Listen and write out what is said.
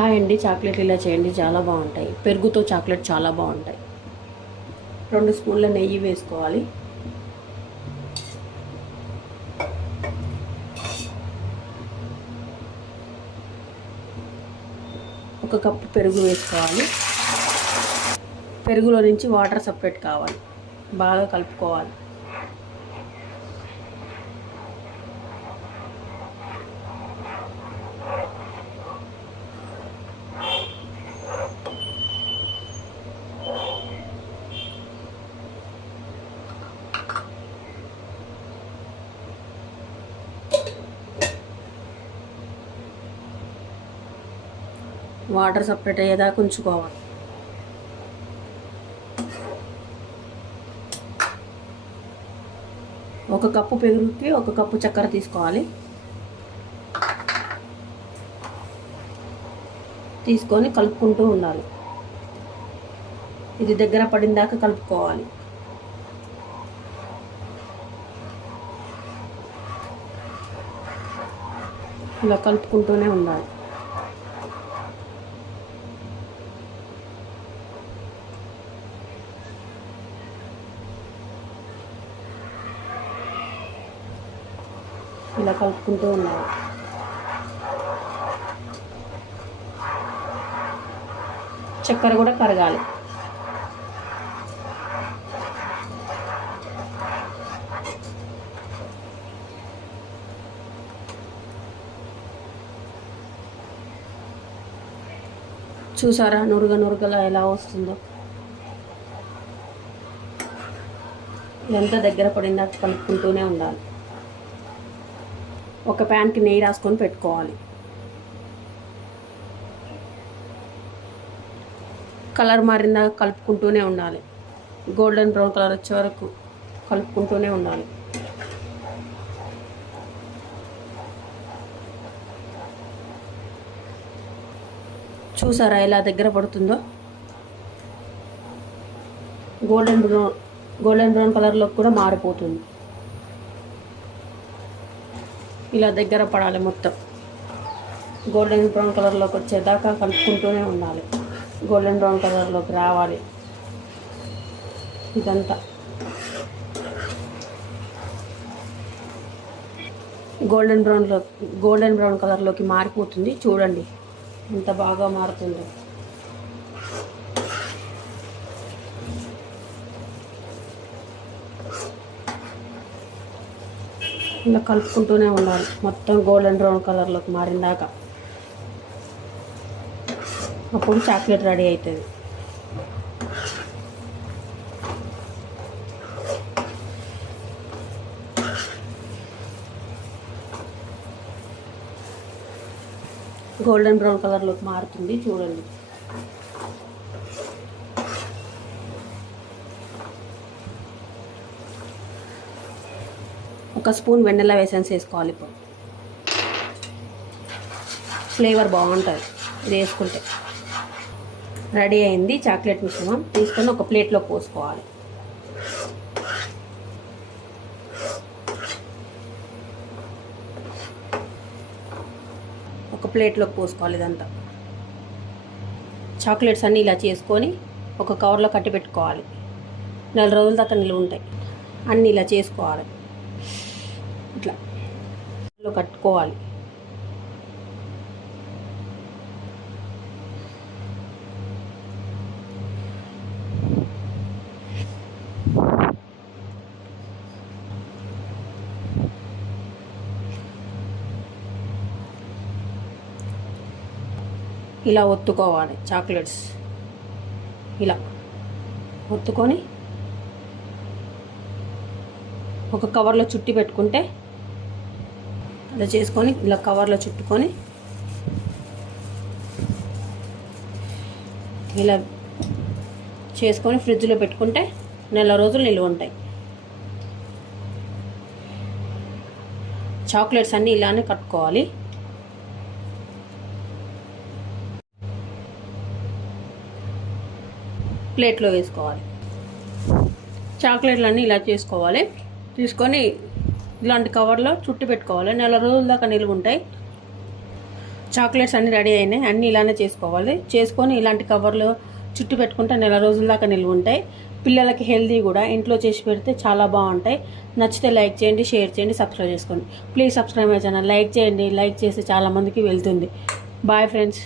Hi అండి chocolate ఇలా చేయండి చాలా బాగుంటాయి. పెరుగుతో చాక్లెట్ చాలా బాగుంటాయి. రెండు స్పూన్ల నెయ్యి వేసుకోవాలి. ఒక కప్పు పెరుగు వేసుకోవాలి. పెరుగులో నుంచి వాటర్ సపరేట్ కావాలి. బాగా కలుపుకోవాలి. వాటర్ సపరేట్ అయ్యేదాకా ఉంచుకోవాలి. ఒక కప్పు పెరుగుకి ఒక కప్పు చక్కెర తీసుకోవాలి. తీసుకొని కలుపుకుంటూ ఉండాలి. ఇది దగ్గర పడిన దాకా కలుపుకోవాలి. ఇలా కలుపుకుంటూనే ఉండాలి. ఇలా కలుపుకుంటూ ఉండాలి చక్కెర కూడా కరగాలి. చూసారా నురుగ నురుగలా ఎలా వస్తుందో? ఎంత దగ్గర పడిందో కలుపుకుంటూనే ఉండాలి. ఒక ప్యాన్కి నెయ్యి రాసుకొని పెట్టుకోవాలి. కలర్ మారిందా కలుపుకుంటూనే ఉండాలి. గోల్డెన్ బ్రౌన్ కలర్ వచ్చే వరకు కలుపుకుంటూనే ఉండాలి. చూసారా ఎలా దగ్గర పడుతుందో? గోల్డెన్ బ్రౌన్ గోల్డెన్ బ్రౌన్ కలర్లో కూడా మారిపోతుంది. ఇలా దగ్గర పడాలి మొత్తం. గోల్డెన్ బ్రౌన్ కలర్లోకి వచ్చేదాకా కలుపుకుంటూనే ఉండాలి. గోల్డెన్ బ్రౌన్ కలర్లోకి రావాలి. ఇదంతా. గోల్డెన్ బ్రౌన్లో గోల్డెన్ బ్రౌన్ కలర్లోకి మారిపోతుంది. చూడండి. ఎంత బాగా మారుతుందో. ఇలా కలుపుకుంటూనే ఉండాలి. మొత్తం గోల్డెన్ బ్రౌన్ కలర్లోకి మారిందాక. అప్పుడు చాక్లెట్ రెడీ అవుతుంది గోల్డెన్ బ్రౌన్ కలర్లోకి మారుతుంది చూడండి. ఒక స్పూన్ వెన్నెల ఎసెన్స్ వేసుకోవాలి ఇప్పుడు. ఫ్లేవర్ బాగుంటుంది. ఇది వేసుకుంటే. రెడీ అయింది. చాక్లెట్ మిశ్రమం తీసుకొని ఒక ప్లేట్లో పోసుకోవాలి. ఒక ప్లేట్లోకి పోసుకోవాలి ఇదంతా. చాక్లెట్స్ అన్నీ ఇలా చేసుకొని ఒక కవర్లో కట్టి పెట్టుకోవాలి. నెల రోజుల దాకా నిలువ ఉంటాయి. అన్నీ ఇలా చేసుకోవాలి. ఇట్లా కట్టుకోవాలి. ఇలా ఒత్తుకోవాలి చాక్లెట్స్. ఇలా ఒత్తుకొని ఒక కవర్లో చుట్టి పెట్టుకుంటే ఇలా చేసుకొని ఇలా కవర్లో చుట్టుకొని ఇలా చేసుకొని ఫ్రిడ్జ్లో పెట్టుకుంటే నెల రోజులు నిల్వ ఉంటాయి. చాక్లెట్స్ అన్నీ ఇలానే కట్టుకోవాలి. ప్లేట్లో వేసుకోవాలి. చాక్లెట్లన్నీ ఇలా చేసుకోవాలి. తీసుకొని ఇలాంటి కవర్లో చుట్టి పెట్టుకోవాలి. నెల రోజుల దాకా నిలువ ఉంటాయి. చాక్లెట్స్ అన్నీ రెడీ అయినాయి. అన్నీ ఇలానే చేసుకోవాలి. చేసుకొని ఇలాంటి కవర్లు చుట్టు పెట్టుకుంటే నెల రోజుల దాకా నిలువ ఉంటాయి. పిల్లలకి హెల్దీ కూడా. ఇంట్లో చేసి పెడితే చాలా బాగుంటాయి. నచ్చితే లైక్ చేయండి షేర్ చేయండి సబ్స్క్రైబ్ చేసుకోండి. Please subscribe my channel. Like చేయండి. లైక్ చేస్తే చాలామందికి వెళ్తుంది. Bye friends.